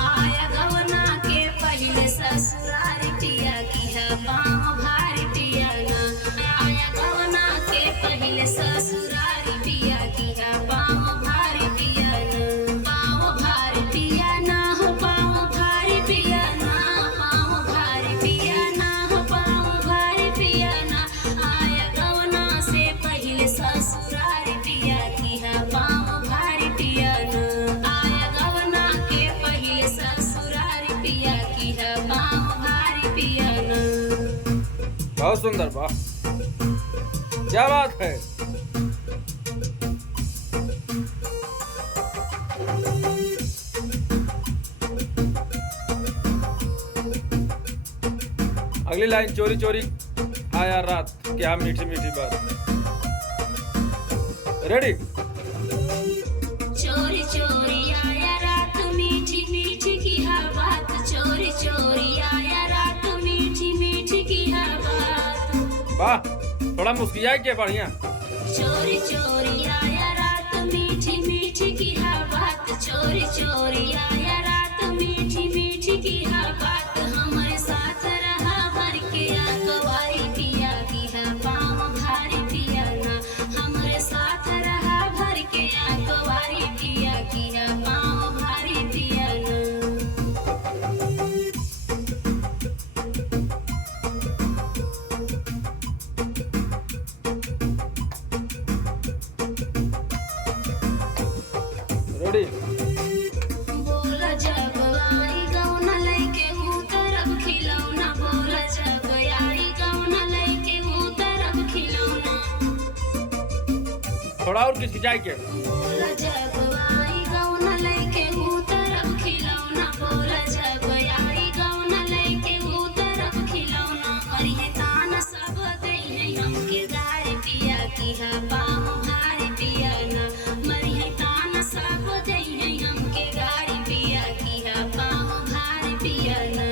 आया गवना के पहले ससुराल पिया की है पाँव भारी पिया ना। आया गवना के पहले ससुराल पिया की है पाँव भारी पिया ना। पाँव भारी पिया ना हो पाँव भारी पिया ना। पाँव भारी पिया ना हो पाँव भारी पिया ना। आया गवना से पहले ससुराल पिया की है पाँव भारी पिया ना। आया गवना के पहले ससुराल पिया की है पाँव भारी पिया ना। बहुत सुंदर, वाह क्या बात है। अगली लाइन, चोरी चोरी आया रात, क्या मीठी मीठी बात। रेडी। चोरी चोरी आया रात मीठी मीठी की है बात। चोरी चोरी आया रात मीठी मीठी की है बात। वाह, थोड़ा मुस्किया के बढ़िया। चोरी चोरी आया रात मीठी मीठी की है बात। चोरी चोरी आया रात मीठी मीठी की है बात। हमारे साथ रहा भर के कवारी पिया की है पाँव भारी पिया ना। हमारे साथ रहा भर के कवारी पिया की है पाँव भारी पिया ना। रेडी। बोला जब आई गौना लइके हूँ तरफ खिलौना। बोला जब आई गौना लइके हूँ तरफ खिलौना। थोड़ा और खिंचाई के। बोला जब आई गौना लइके हूँ तरफ खिलौना। बोला जब आई गौना लइके हूँ तरफ खिलौना। और ये ताना सब दई है हमके गारी पिया की है पाँव भारी पिया ना। मरी है ताना सब दई है हमके गारी पिया की है पाँव भारी पिया ना।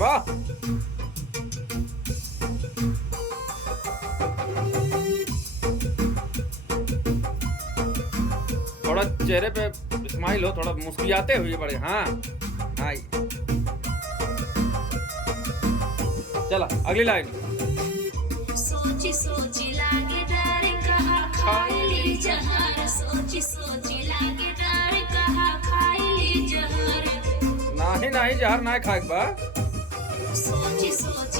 वाह, थोड़ा चेहरे पे स्माइल हो, थोड़ा मुस्कुराते हुए बड़े। हाँ हाँ, चला अगली लाइन। सोची सोची लागे डर कहा खाइली जहर। सोची सोची लागे डर कहा खाइली जहर। नाही नाही जहर ना खाए बा। सोची सोची